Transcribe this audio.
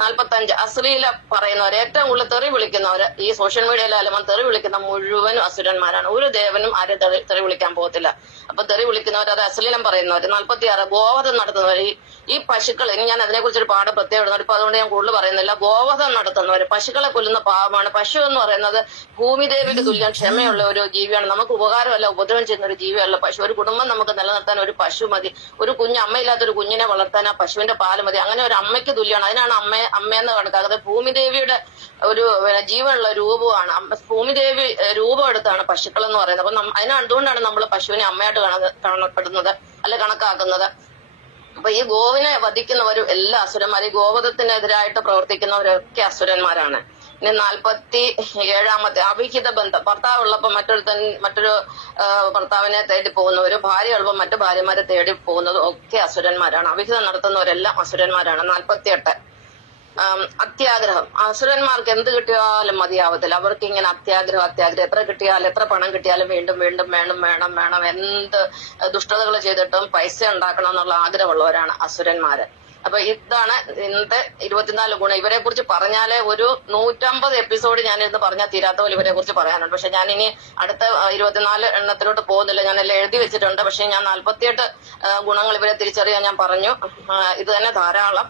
45 അശ്ലീല പറയുന്നവർ, ഏറ്റവും കൂടുതൽ തെറി വിളിക്കുന്നവര് ഈ സോഷ്യൽ മീഡിയയിലായാലും തെറി വിളിക്കുന്ന മുഴുവനും അസുരന്മാരാണ്. ഒരു ദേവനും ആരെ തെറി വിളിക്കാൻ പോകത്തില്ല. അപ്പൊ തെറി വിളിക്കുന്നവർ, അത് അശ്ലീലം പറയുന്നവര്. 46 ഗോവധം നടത്തുന്നവർ, ഈ പശുക്കൾ, ഇനി ഞാൻ അതിനെക്കുറിച്ചൊരു പാഠം പ്രത്യേകം ഇടുന്നുണ്ട്. ഇപ്പൊ അതുകൊണ്ട് ഞാൻ കൂടുതൽ പറയുന്നില്ല. ഗോവധം നടത്തുന്നവര്, പശുക്കളെ കൊല്ലുന്ന പാവമാണ്. പശു എന്ന് പറയുന്നത് ഭൂമിദേവിക്ക് തുല്യം ക്ഷമയുള്ള ഒരു ജീവിയാണ്. നമുക്ക് ഉപകാരമല്ല, ഉപദ്രവം ചെയ്യുന്ന ഒരു ജീവിയല്ല പശു. ഒരു കുടുംബം നമുക്ക് നിലനിർത്താൻ ഒരു പശു മതി. ഒരു അമ്മയില്ലാത്തൊരു കുഞ്ഞിനെ വളർത്താൻ ആ പശുവിന്റെ പാല് മതി. അങ്ങനെ ഒരു അമ്മയ്ക്ക് തുല്യമാണ്. അതിനാണ് അമ്മയെന്ന് കണക്കാക്കുന്നത്. ഭൂമിദേവിയുടെ ഒരു ജീവനുള്ള രൂപമാണ്. ഭൂമിദേവി രൂപം എടുത്താണ് പശുക്കൾ എന്ന് പറയുന്നത്. അപ്പൊ അതുകൊണ്ടാണ് നമ്മൾ പശുവിനെ അമ്മയായിട്ട് കാണപ്പെടുന്നത്, അല്ലെ കണക്കാക്കുന്നത്. അപ്പൊ ഈ ഗോവിനെ വധിക്കുന്നവരും എല്ലാ അസുരന്മാരും, ഈ ഗോവധത്തിനെതിരായിട്ട് പ്രവർത്തിക്കുന്നവരൊക്കെ അസുരന്മാരാണ്. ഇനി 47 അവിഹിത ബന്ധം, ഭർത്താവ് ഉള്ളപ്പോ മറ്റൊരു ഭർത്താവിനെ തേടി പോകുന്നവരും, ഭാര്യ ഉള്ളപ്പോ മറ്റു ഭാര്യമാരെ തേടി പോകുന്നതും ഒക്കെ അസുരന്മാരാണ്. അവിഹിതം നടത്തുന്നവരെല്ലാം അസുരന്മാരാണ്. 48 അത്യാഗ്രഹം. അസുരന്മാർക്ക് എന്ത് കിട്ടിയാലും മതിയാവത്തില്ല. അവർക്ക് ഇങ്ങനെ അത്യാഗ്രഹം, എത്ര കിട്ടിയാലും, എത്ര പണം കിട്ടിയാലും വീണ്ടും വീണ്ടും വേണം. എന്ത് ദുഷ്ടതകൾ ചെയ്തിട്ടും പൈസ ഉണ്ടാക്കണം എന്നുള്ള ആഗ്രഹമുള്ളവരാണ് അസുരന്മാര്. അപ്പൊ ഇതാണ് ഇന്നത്തെ 24 ഗുണം. ഇവരെ കുറിച്ച് പറഞ്ഞാലേ ഒരു 150 എപ്പിസോഡ് ഞാനിരുന്ന് പറഞ്ഞാൽ തീരാത്ത പോലെ ഇവരെ കുറിച്ച് പറയാനുണ്ട്. പക്ഷെ ഞാൻ ഇനി അടുത്ത 24 എണ്ണത്തിലോട്ട് പോകുന്നില്ല. ഞാനെല്ലാം എഴുതി വെച്ചിട്ടുണ്ട്. പക്ഷെ ഞാൻ 48 ഗുണങ്ങൾ ഇവരെ തിരിച്ചറിയാൻ ഞാൻ പറഞ്ഞു. ഇത് തന്നെ ധാരാളം.